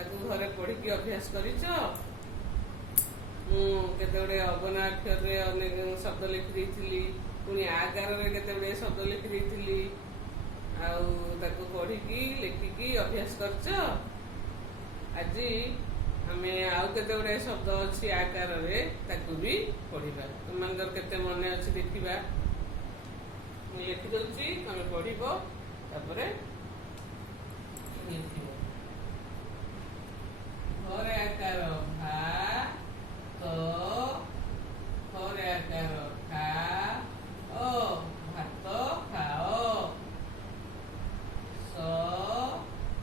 ଘरे पढ़ी अभ्यास करिच केते गुड़े अगना अक्षर रे अनेक शब्द लिखि देइथिली पुणी आकार रे केते गुड़े शब्द लिखि देइथिली आउ पढ़ी लिखिकी अभ्यास करच। आज आमे आउ केते गुड़े शब्द अच्छी आकार रे ताकू भी पढ़िबा तुम केते मन अच्छी देखिबा लिखि दउची तमे पढ़िबो तापरे लिखिबो। घरे आकार भा तो घरे आकार खा ओ भात खाओ स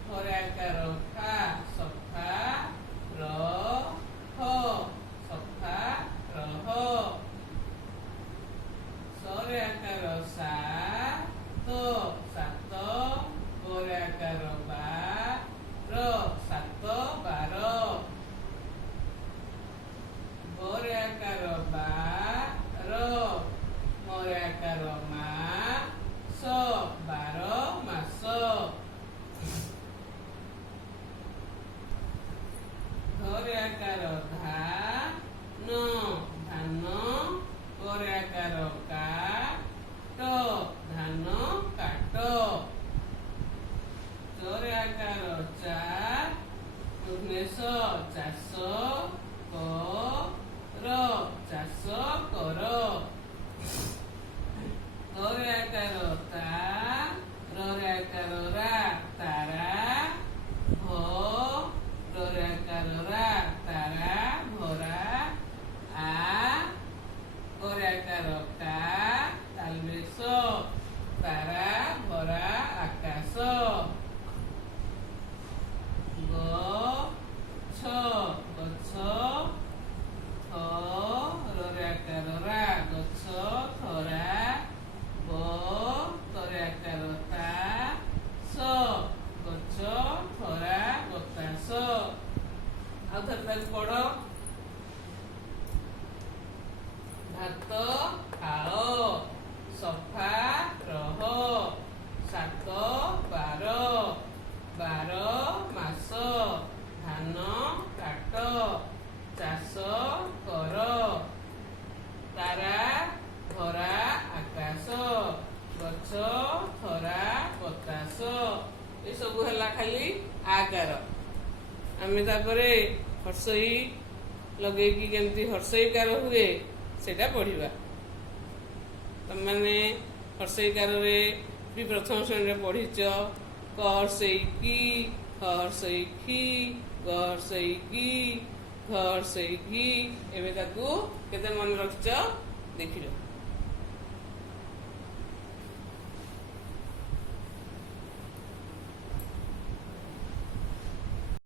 घरे आकार खा सफा र हो सफा रह सरे आकार सा तो सात घरे आकार बा र सात बार घरे आकार बा र मरे आकार मा स बार मास घरे आकार धा न धान घरे आकार का ट धान काट घरे आकार चा भुवनेश्वर चाष कर चाष कर घरे आकार ता रे आकार रा तारा भ रे आकार रा तारा भरा आ घरे आकार का तालमेश तारा भरा आकाश गछ गछ रे आकार रा गछ थरा ब तरे आकार ता स गछ थरा गतास आउ थरे पढ़ भात खाओ सफा रह सात बार बार मास धान काट चाष कर तारा भरा आकाश गछ थरा बतास ये सब है खाली आकार आमे तापरे हर्षई लगे केमती हर्षईकार हुए सेटा पढ़िबा तुम मैंने हर्षईकार रे भी प्रथम श्रेणी पढ़ीच क हर्षईकी ख हर्षईकी ग हर्षईकी घ हर्षईकी एबे ताकू केते मन रखिच देखिलो।